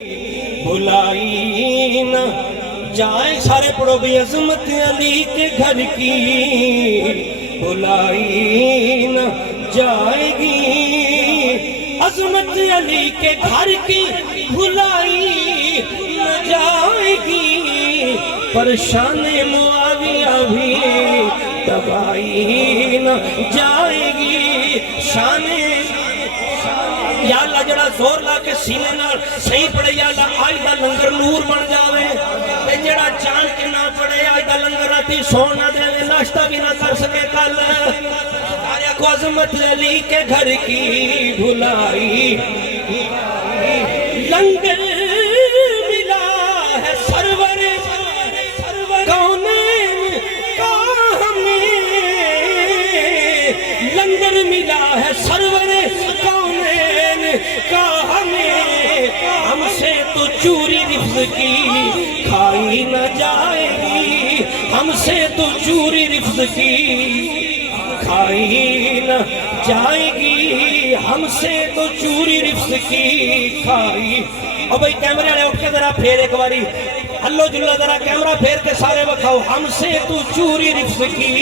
بھلائی نہ جائے، سارے پڑھو بھی عظمت علی کے گھر کی بھلائی نہ جائے گی، عظمت علی کے گھر کی بھلائی نہ جائے گی، پر شان معاویہ بھی تباہی نہ جائے گی، شان یا اللہ جڑا زور لا کے سینے نال صحیح پڑھے، یا اللہ آج دا لنگر نور بن جاوے، تے جڑا جان کے نہ پڑھے آج دا لنگر آتی سون نہ دے، ناشتہ بھی نہ کر سکے کل، آریا کو عظمت علی کے گھر کی بھلائی، لنگر ملا ہے سرور کونین کا ہمیں، لنگر ملا ہے سرور کا ہمیں، ہم سے تو چوری رفض کی کھائی نہ جائے گی، ہم سے تو چوری رفض کی کھائی نہ جائے گی، ہم سے تو چوری رفض کی کھائی۔ اور بھئی کیمرے والے اٹھ کے ذرا پھیر ایک باری اللہ جلہ ذرا کیمرہ پھیر کے سارے بکھاؤ، ہم سے تو چوری رفض کی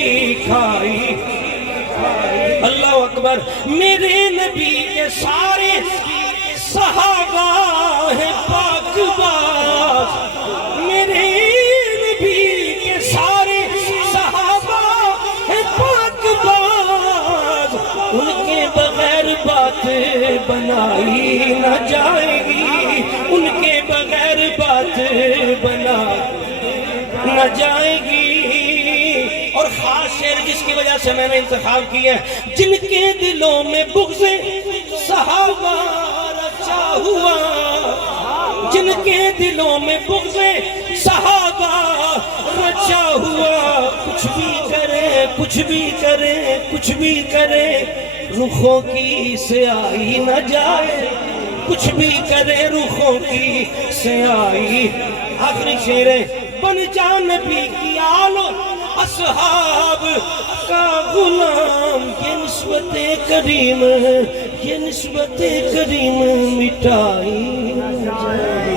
کھائی۔ اللہ اکبر، میرے نبی کے سارے صحابہ ہیں پاک باز، میرے نبی کے سارے صحابہ ہیں پاک باز، ان کے بغیر بات بنائی نہ جائے گی، ان کے بغیر بات بنائی نہ جائے گی۔ اور خاص شعر جس کی وجہ سے میں نے انتخاب کیا ہے، جن کے دلوں میں بغض صحابہ رچا ہوا، جن کے دلوں میں بغض صحابہ رچا ہوا، کچھ بھی کرے کچھ بھی کرے کچھ بھی کرے رخوں کی سیاہی نہ جائے، کچھ بھی کرے رخوں کی سیاہی۔ آخری شعر ہے، بن جا نبی کی آل اصحاب کا غلام، یہ نسبت کریم ہے، یہ نسبت کریم مٹائی نہ جائے۔